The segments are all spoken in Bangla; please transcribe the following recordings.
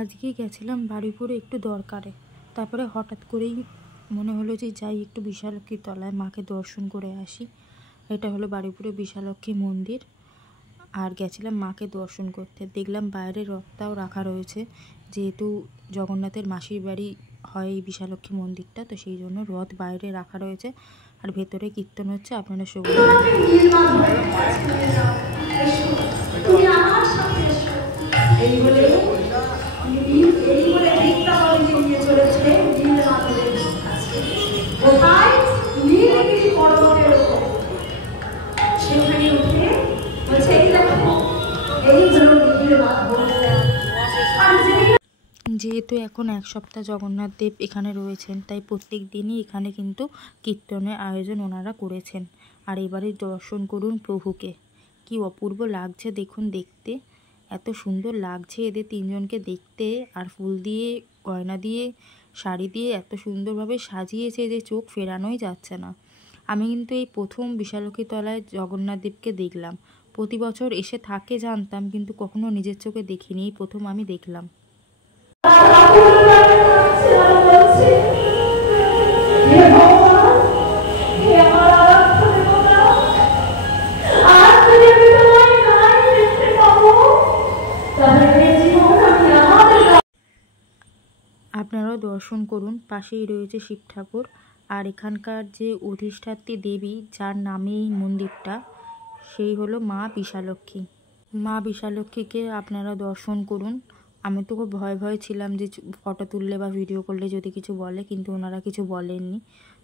আজকে গেছিলাম বারুইপুরে একটু দরকারে, তারপরে হঠাৎ করেই মনে হলো যে যাই একটু বিশালক্ষীর তলায় মাকে দর্শন করে আসি। এটা হলো বারুইপুরে বিশালক্ষী মন্দির। আর গেছিলাম মাকে দর্শন করতে, দেখলাম বাইরে রথটাও রাখা রয়েছে, যেহেতু জগন্নাথের মাসির বাড়ি হয় এই বিশালক্ষী মন্দিরটা, তো সেই জন্য রথ বাইরে রাখা রয়েছে আর ভেতরে কীর্তন হচ্ছে। আপনারা সবাই যেহেতু এখন এক সপ্তাহ জগন্নাথ দেব এখানে রয়েছেন, তাই প্রত্যেক দিনই এখানে কিন্তু কীর্তনের আয়োজন ওনারা করেছেন। আর এবারে দর্শন করুন প্রভুকে, কি অপূর্ব লাগছে দেখুন দেখতে, এত সুন্দর লাগছে এদের তিনজনকে দেখতে। আর ফুল দিয়ে, গয়না দিয়ে, শাড়ি দিয়ে এত সুন্দরভাবে সাজিয়েছে যে চোখ ফেরানোই যাচ্ছে না। আমি কিন্তু এই প্রথম বিশালক্ষী তলায় জগন্নাথ দেবকে দেখলাম। প্রতি বছর এসে থাকে জানতাম, কিন্তু কখনো নিজের চোখে দেখিনি, এই প্রথম আমি দেখলাম। আপনারাও দর্শন করুন, পাশেই রয়েছে শিব ঠাকুর। আর এখানকার যে অধিষ্ঠাত্রী দেবী, যার নামে এই মন্দিরটা, সেই হলো মা বিশালক্ষী। মা বিশালক্ষীকে আপনারা দর্শন করুন। আমি তো খুব ভয় ছিলাম যে ফটো তুললে বা ভিডিও করলে যদি কিছু বলে, কিন্তু ওনারা কিছু বলেননি।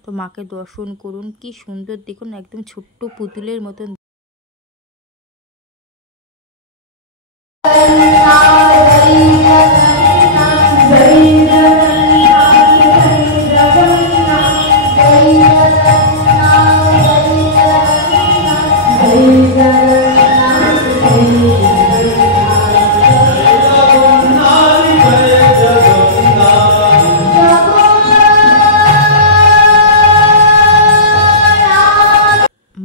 তো মাকে দর্শন করুন, কি সুন্দর দেখুন, একদম ছোট্ট পুতুলের মতন।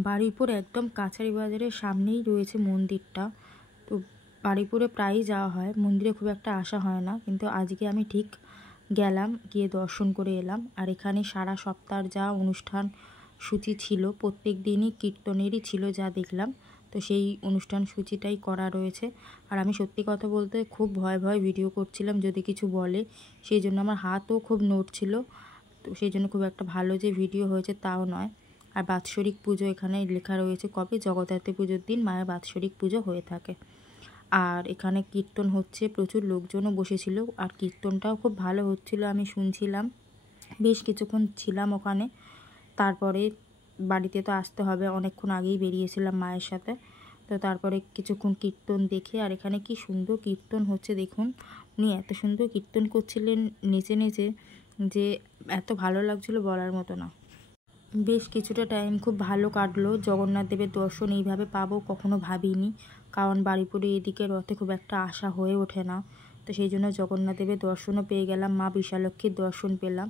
বারুইপুর একদম কাছারি বাজারের সামনেই রয়েছে মন্দিরটা। তো বারুইপুরে প্রায়ই যাওয়া হয়, মন্দিরে খুব একটা আসা হয় না, কিন্তু আজকে আমি ঠিক গেলাম, গিয়ে দর্শন করে এলাম। আর এখানে সারা সপ্তাহ যা অনুষ্ঠান সূচি ছিল, প্রত্যেক দিনই কীর্তনেরই ছিল যা দেখলাম, তো সেই অনুষ্ঠান সূচিটাই করা রয়েছে। আর আমি সত্যি কথা বলতে খুব ভয় ভিডিও করছিলাম যদি কিছু বলে, সেই জন্য আমার হাতও খুব নড়ছিল। তো সেই জন্য খুব একটা ভালো যে ভিডিও হয়েছে তাও নয়। আর বাৎসরিক পুজো এখানে লেখা রয়েছে কবে, জগদ্ধাত্রী পুজোর দিন মায়ের বাৎসরিক পুজো হয়ে থাকে। আর এখানে কীর্তন হচ্ছে, প্রচুর লোকজনও বসেছিল, আর কীর্তনটাও খুব ভালো হচ্ছিল, আমি শুনছিলাম। বেশ কিছুক্ষণ ছিলাম ওখানে, তারপরে বাড়িতে তো আসতে হবে, অনেকক্ষণ আগেই বেরিয়েছিলাম মায়ের সাথে। তো তারপরে কিছুক্ষণ কীর্তন দেখে, আর এখানে কি সুন্দর কীর্তন হচ্ছে দেখুন, উনি এত সুন্দর কীর্তন করছিলেন নেচে নেচে, যে এত ভালো লাগছিল বলার মতো না। বেশ কিছুটা টাইম খুব ভালো কাটলো। জগন্নাথ দেবের দর্শন এইভাবে পাবো কখনো ভাবিনি, কারণ বারুইপুরে এদিকে রথে খুব একটা আশা হয়ে ওঠে না। তো সেই জন্য জগন্নাথ দেবের দর্শনও পেয়ে গেলাম, মা বিশালক্ষীর দর্শন পেলাম।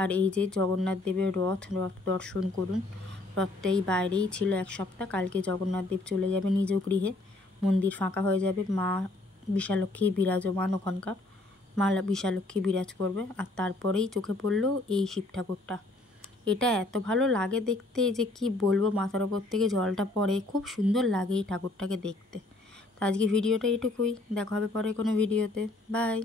আর এই যে জগন্নাথ দেবের রথ দর্শন করুন। রথটা এই বাইরেই ছিল এক সপ্তাহ, কালকে জগন্নাথ দেব চলে যাবে নিজ গৃহে, মন্দির ফাঁকা হয়ে যাবে, মা বিশালক্ষী বিরাজমান ওখানকার, মা বিশালক্ষী বিরাজ করবে। আর তারপরেই চোখে পড়লো এই শিব ঠাকুরটা। এটা এত ভালো লাগে দেখতে যে কি বলবো, মাথার ওপর থেকে জলটা পড়ে, খুব সুন্দর লাগে এই ঠাকুরটাকে দেখতে। তো আজকে ভিডিওটা এটুকুই, দেখা হবে পরে কোনো ভিডিওতে, বাই।